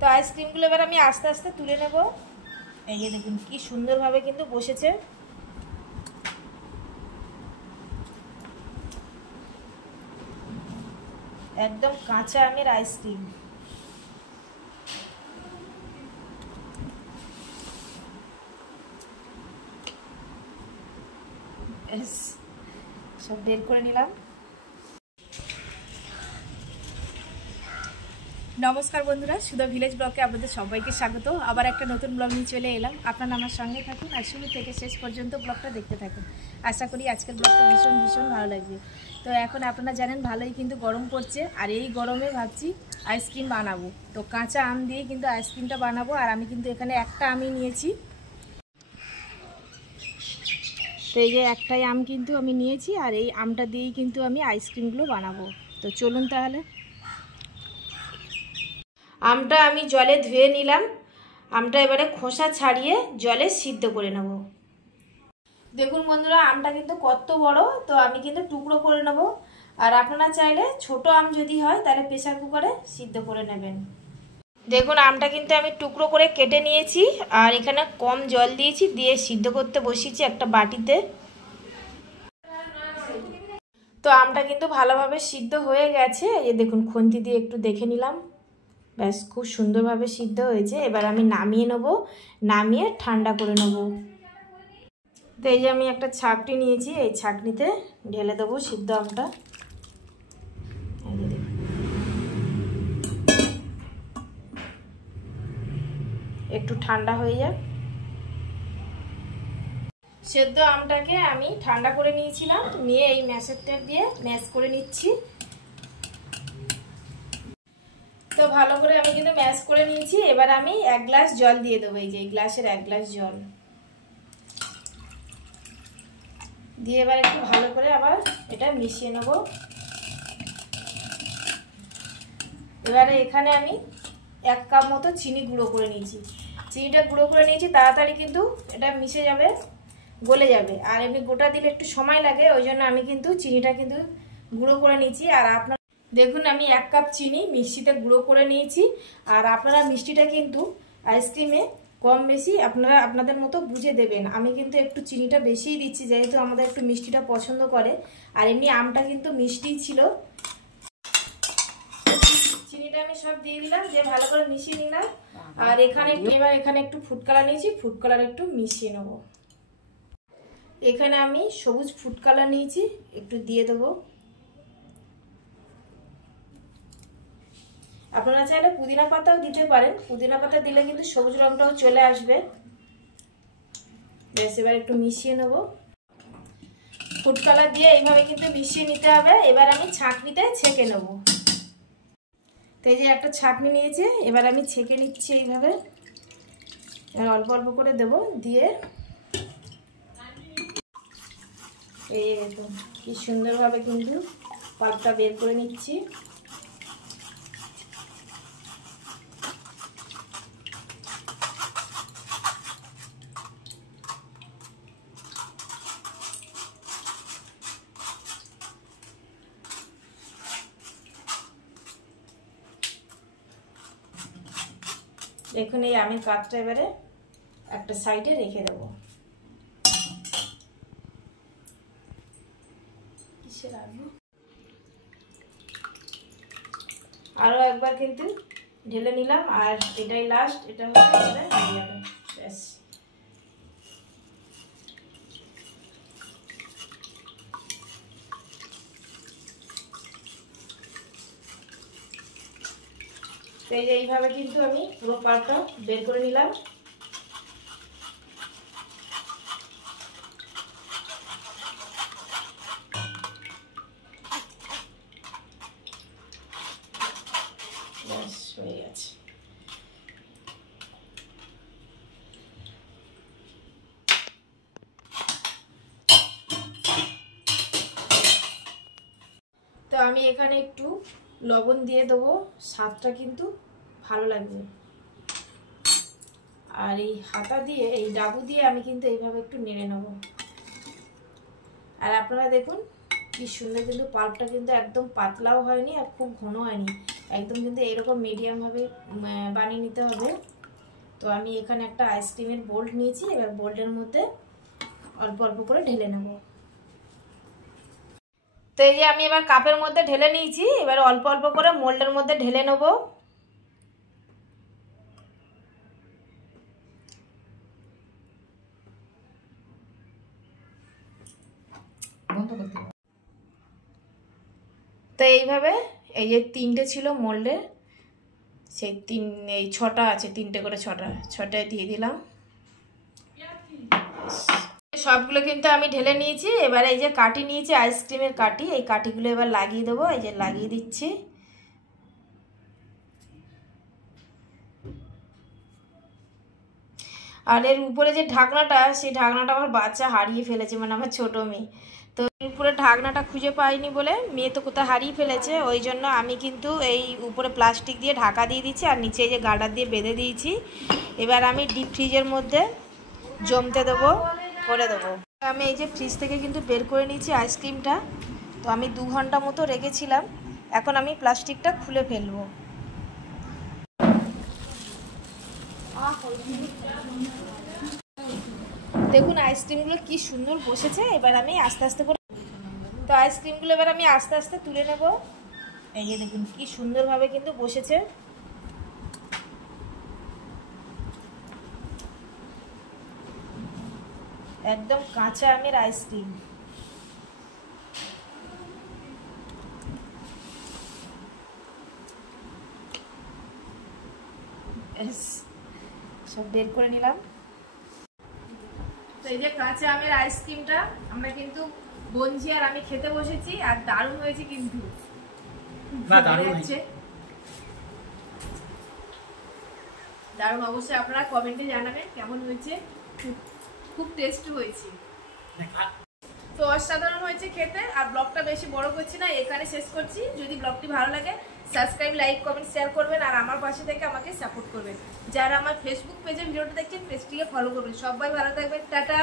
তো আইসক্রিমগুলো এবার আমি আস্তে আস্তে তুলে নেব। এই যে দেখুন কি সুন্দরভাবে কিন্তু বসেছে। একদম কাঁচা আমের আইসক্রিম। সব বের করে নিলাম। নমস্কার বন্ধুরা, সুধা ভিলেজ ব্লগে আপনাদের সবাইকে স্বাগত। আবার একটা নতুন ব্লগ নিয়ে চলে এলাম। আপনারা আমার সঙ্গে থাকুন আর শুরু থেকে শেষ পর্যন্ত ব্লগটা দেখতে থাকুন। আশা করি আজকের ব্লগটা ভীষণ ভীষণ ভালো লাগবে। তো এখন আপনারা জানেন ভালোই কিন্তু গরম পড়ছে, আর এই গরমে ভাবছি আইসক্রিম বানাবো। তো কাঁচা আম দিয়ে কিন্তু আইসক্রিমটা বানাবো। আর আমি কিন্তু এখানে একটা আমই নিয়েছি। তো এই যে একটাই আম কিন্তু আমি নিয়েছি, আর এই আমটা দিয়েই কিন্তু আমি আইসক্রিমগুলো বানাবো। তো চলুন তাহলে। আমটা আমি জলে ধুয়ে নিলাম। আমটা এবারে খোসা ছাড়িয়ে জলে সিদ্ধ করে নেব। দেখুন বন্ধুরা, আমটা কিন্তু কত বড়। তো আমি কিন্তু টুকরো করে নেব। আর আপনারা চাইলে ছোট আম যদি হয় তাহলে প্রেসার কুকারে সিদ্ধ করে নেবেন। দেখুন আমটা কিন্তু আমি টুকরো করে কেটে নিয়েছি, আর এখানে কম জল দিয়েছি, দিয়ে সিদ্ধ করতে বসিয়েছি একটা বাটিতে। তো আমটা কিন্তু ভালোভাবে সিদ্ধ হয়ে গেছে। এই দেখুন খুন্তি দিয়ে একটু দেখে নিলাম, ব্যাস খুব সুন্দরভাবে সিদ্ধ হয়েছে। এবার আমি নামিয়ে নেব, নামিয়ে ঠান্ডা করে নেব। তো এই যে আমি একটা ছাঁকনি নিয়েছি, এই ছাঁকনিতে ঢেলে দেবো সিদ্ধ আমটা। একটু ঠান্ডা হয়ে যাক। সেদ্ধ আমটাকে আমি ঠান্ডা করে নিয়েছিলাম, নিয়ে এই ম্যাশারটা দিয়ে ম্যাশ করে নিচ্ছি। তো ভালো করে আমি কিন্তু ম্যাশ করে নিয়েছি। এবার আমি 1 গ্লাস জল দিয়ে দেবো। এই যে এই গ্লাসের 1 গ্লাস জল দিয়ে এবার একটু ভালো করে আবার এটা মিশিয়ে নেব। এবারে এখানে আমি 1 কাপ মতো চিনি গুঁড়ো করে নিয়েছি। চিনিটা গুঁড়ো করে নিয়েছি, তাড়াতাড়ি কিন্তু এটা মিশে যাবে, গলে যাবে। আর এমনি গোটা দিলে একটু সময় লাগে, ওই জন্য আমি কিন্তু চিনিটা কিন্তু গুঁড়ো করে নিয়েছি। আর আপনার দেখুন আমি 1 কাপ চিনি মিক্সিতে গুঁড়ো করে নিয়েছি। আর আপনারা মিষ্টিটা কিন্তু আইসক্রিমে কম বেশি আপনারা আপনাদের মতো বুঝে দেবেন। আমি কিন্তু একটু চিনিটা বেশিই দিচ্ছি, যেহেতু আমাদের একটু মিষ্টিটা পছন্দ করে। আর এমনি আমটা কিন্তু মিষ্টিই ছিল। চিনিটা আমি সব দিয়ে দিলাম, দিয়ে ভালো করে মিশিয়ে নিলাম। আর এখানে একটু ফুড কালার নিয়েছি, ফুড কালার একটু মিশিয়ে নেব। এখানে আমি সবুজ ফুড কালার নিয়েছি, একটু দিয়ে দেবো। আপনারা চাইলে পুদিনা পাতাও দিতে পারেন, পুদিনা পাতা দিলে কিন্তু সবুজ রংটাও চলে আসবে। বেশ এবার একটু মিশিয়ে নেব। ফুড কালার দিয়ে এইভাবে কিন্তু মিশিয়ে নিতে হবে। এবার আমি ছাঁকনিতে ছেঁকে নেব। তো এই যে একটা ছাঁকনি নিয়েছে, এবার আমি ছেঁকে নিচ্ছি এইভাবে। এবার অল্প অল্প করে দেব, দিয়ে এই দেখুন কি সুন্দরভাবে কিন্তু পাল্পটা বের করে নিচ্ছি। দেখুন এই আমি কাঠটা এবারে একটা সাইডে রেখে দেব। আরো একবার কিন্তু ঢেলে নিলাম, আর এটাই লাস্ট, এটা হয়ে যাবে। ব্যাস এই যে এইভাবে কিন্তু আমি পুরো পাল্পটা বের করে নিলাম। ব্যাস হয়ে গেছে। তো আমি এখানে একটু লবণ দিয়ে দেবো, স্বাদটা কিন্তু ভালো লাগবে। আর এই হাতা দিয়ে, এই ডাবু দিয়ে আমি কিন্তু এইভাবে একটু নেড়ে নেব। আর আপনারা দেখুন কি সুন্দর কিন্তু পাল্পটা কিন্তু একদম পাতলাও হয়নি আর খুব ঘন হয়নি, একদম কিন্তু এইরকম মিডিয়ামভাবে বানিয়ে নিতে হবে। তো আমি এখানে একটা আইসক্রিমের বোল্ড নিয়েছি, এবার বোল্ডের মধ্যে অল্প অল্প করে ঢেলে নেব। তো এই যে আমি এবার কাপের মধ্যে ঢেলে নিয়েছি, এবার অল্প অল্প করে মোল্ডের মধ্যে ঢেলে নেব। তো এইভাবে এই যে 3টে ছিল মোল্ডে, সেই এই 6টা আছে, 3টে করে 6টায় দিয়ে দিলাম। সবগুলো কিন্তু আমি ঢেলে নিয়েছি। এবার এই যে কাঠি নিয়েছি, আইসক্রিমের কাঠি, এই কাঠিগুলো এবার লাগিয়ে দেবো। এই যে লাগিয়ে দিচ্ছি। আর এর উপরে যে ঢাকনাটা, সেই ঢাকনাটা আমার বাচ্চা হারিয়ে ফেলেছে, মানে আমার ছোট মেয়ে। তো উপরে ঢাকনাটা খুঁজে পাইনি বলে মেয়ে তো কোথাও হারিয়ে ফেলেছে, ওই জন্য আমি কিন্তু এই উপরে প্লাস্টিক দিয়ে ঢাকা দিয়ে দিচ্ছি আর নিচে এই যে গার্ডার দিয়ে বেঁধে দিয়েছি। এবার আমি ডিপ ফ্রিজের মধ্যে জমতে দেবো, করে দেবো। আমি এই যে ফ্রিজ থেকে কিন্তু বের করে নিয়েছি আইসক্রিমটা। তো আমি 2 ঘন্টা মতো রেখেছিলাম, এখন আমি প্লাস্টিকটা খুলে ফেলবো। দেখুন আইসক্রিমগুলো কি সুন্দর বসেছে। এবার আমি আস্তে আস্তে করে, তো আইসক্রিমগুলো এবার আমি আস্তে আস্তে তুলে নেব। এই যে দেখুন কি সুন্দরভাবে কিন্তু বসেছে। একদম কাঁচা আমের আইসক্রিম। সব বের করে নিলাম। তো এই যে কাঁচা আমের আইসক্রিমটা আমরা কিন্তু বঞ্জি আর আমি খেতে বসেছি, আর দারুণ হয়েছে কিন্তু, দারুণ। অবশ্যই আপনারা কমেন্টে জানাবেন কেমন হয়েছে। খুব টেস্টি হয়েছে, তো অসাধারণ হয়েছে খেতে। আর ব্লগটা বেশি বড় করছি না, এখানে শেষ করছি। যদি ব্লগটি ভালো লাগে সাবস্ক্রাইব, লাইক, কমেন্ট, শেয়ার করবেন আর আমার পাশে থেকে আমাকে সাপোর্ট করবেন। যারা আমার ফেসবুক পেজে ভিডিওটা দেখছেন পেজটিকে ফলো করবেন। সবাই ভালো থাকবেন, টাটা।